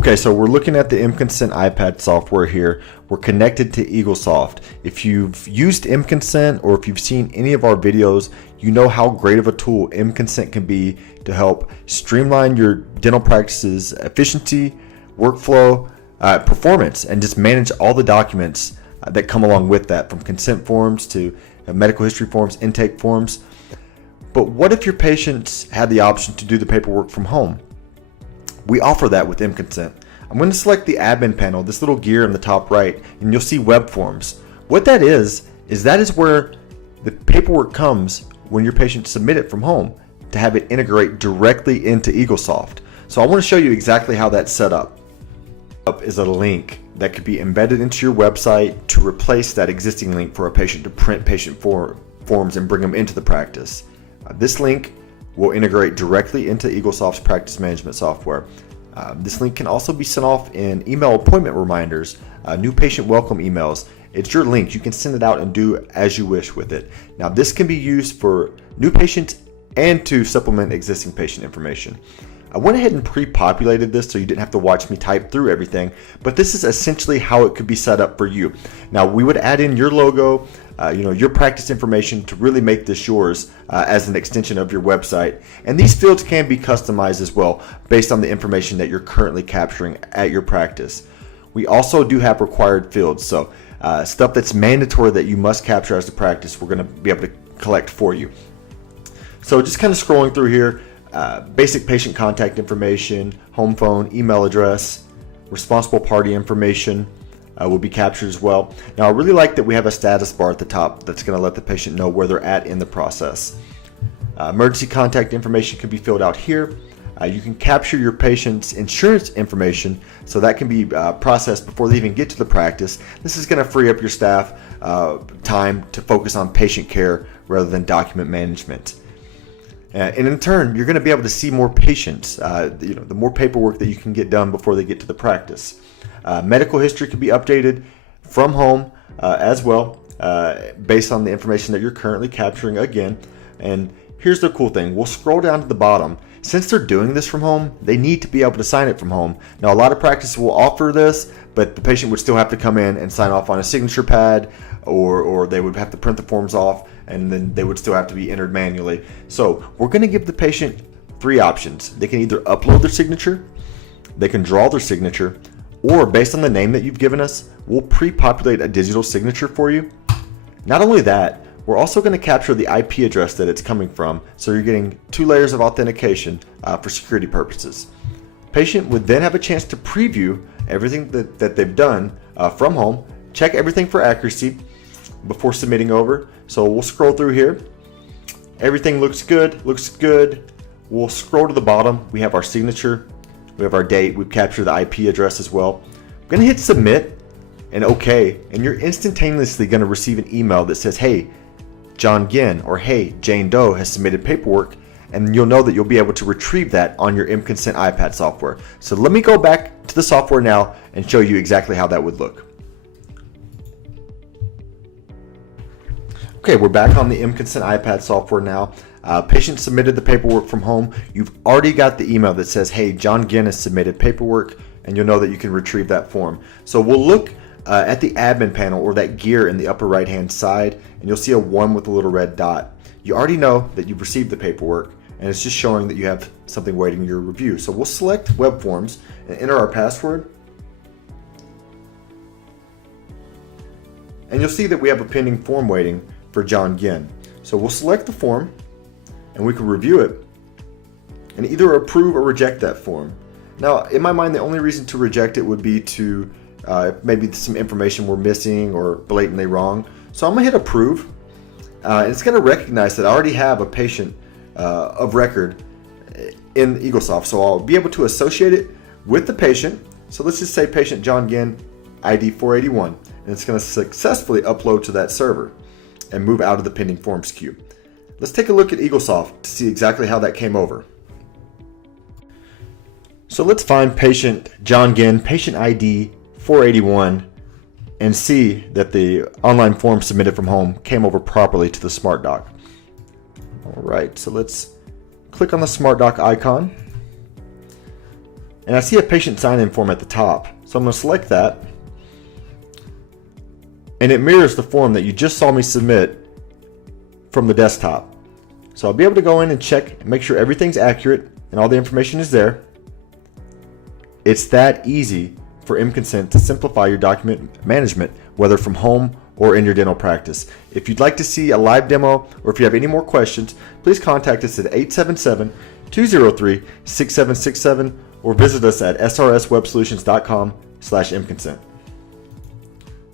Okay, so we're looking at the mConsent iPad software here. We're connected to Eaglesoft. If you've used mConsent or if you've seen any of our videos, you know how great of a tool mConsent can be to help streamline your dental practice's efficiency, workflow, performance, and just manage all the documents that come along with that, from consent forms to medical history forms, intake forms. But what if your patients had the option to do the paperwork from home? We offer that with mConsent. I'm going to select the admin panel, this little gear in the top right, and you'll see Webforms. What that is where the paperwork comes when your patients submit it from home to have it integrate directly into Eaglesoft. So I want to show you exactly how that's set up. Up is a link that could be embedded into your website to replace that existing link for a patient to print patient forms and bring them into the practice. This link will integrate directly into Eaglesoft's practice management software. This link can also be sent off in email appointment reminders, new patient welcome emails. It's your link. You can send it out and do as you wish with it. Now, this can be used for new patients and to supplement existing patient information. I went ahead and pre-populated this so you didn't have to watch me type through everything, but this is essentially how it could be set up for you. Now, we would add in your logo, your practice information to really make this yours as an extension of your website. And these fields can be customized as well based on the information that you're currently capturing at your practice. We also do have required fields, so stuff that's mandatory that you must capture as a practice, we're going to be able to collect for you. So just kind of scrolling through here, basic patient contact information, home phone, email address, responsible party information will be captured as well. Now, I really like that we have a status bar at the top that's going to let the patient know where they're at in the process. Emergency contact information can be filled out here. You can capture your patient's insurance information, so that can be processed before they even get to the practice. This is going to free up your staff time to focus on patient care rather than document management. And in turn, you're going to be able to see more patients, the more paperwork that you can get done before they get to the practice. Medical history can be updated from home as well, based on the information that you're currently capturing again. And here's the cool thing. We'll scroll down to the bottom. Since they're doing this from home, they need to be able to sign it from home. Now, a lot of practices will offer this, but the patient would still have to come in and sign off on a signature pad, or they would have to print the forms off, and then they would still have to be entered manually. So we're going to give the patient three options. They can either upload their signature, they can draw their signature, or based on the name that you've given us, we'll pre-populate a digital signature for you. Not only that, we're also going to capture the IP address that it's coming from, so you're getting 2 layers of authentication for security purposes. Patient would then have a chance to preview everything that they've done from home, check everything for accuracy before submitting over. So we'll scroll through here. Everything looks good. We'll scroll to the bottom. We have our signature, we have our date, we've captured the IP address as well. I'm going to hit submit and OK, and you're instantaneously going to receive an email that says, hey, John Ginn or hey, Jane Doe has submitted paperwork, and you'll know that you'll be able to retrieve that on your mConsent iPad software. So let me go back to the software now and show you exactly how that would look. Okay, we're back on the mConsent iPad software now. Patient submitted the paperwork from home. You've already got the email that says, hey, John Ginn has submitted paperwork, and you'll know that you can retrieve that form. So we'll look at the admin panel, or that gear in the upper right hand side, and you'll see a 1 with a little red dot. You already know that you've received the paperwork, and it's just showing that you have something waiting your review. So we'll select Webforms and enter our password. And you'll see that we have a pending form waiting for John Ginn. So we'll select the form, and we can review it and either approve or reject that form. Now, in my mind, the only reason to reject it would be to maybe some information we're missing or blatantly wrong. So I'm going to hit approve, and it's going to recognize that I already have a patient of record in Eaglesoft. So I'll be able to associate it with the patient. So let's just say patient John Ginn, ID 481, and it's going to successfully upload to that server and move out of the pending forms queue. Let's take a look at Eaglesoft to see exactly how that came over. So let's find patient John Ginn, patient ID 481, and see that the online form submitted from home came over properly to the SmartDoc. All right, so let's click on the SmartDoc icon. and I see a patient sign-in form at the top. So I'm going to select that, and it mirrors the form that you just saw me submit from the desktop. So I'll be able to go in and check and make sure everything's accurate and all the information is there. It's that easy for mConsent to simplify your document management, whether from home or in your dental practice. If you'd like to see a live demo, or if you have any more questions, please contact us at 877-203-6767 or visit us at srswebsolutions.com/mConsent.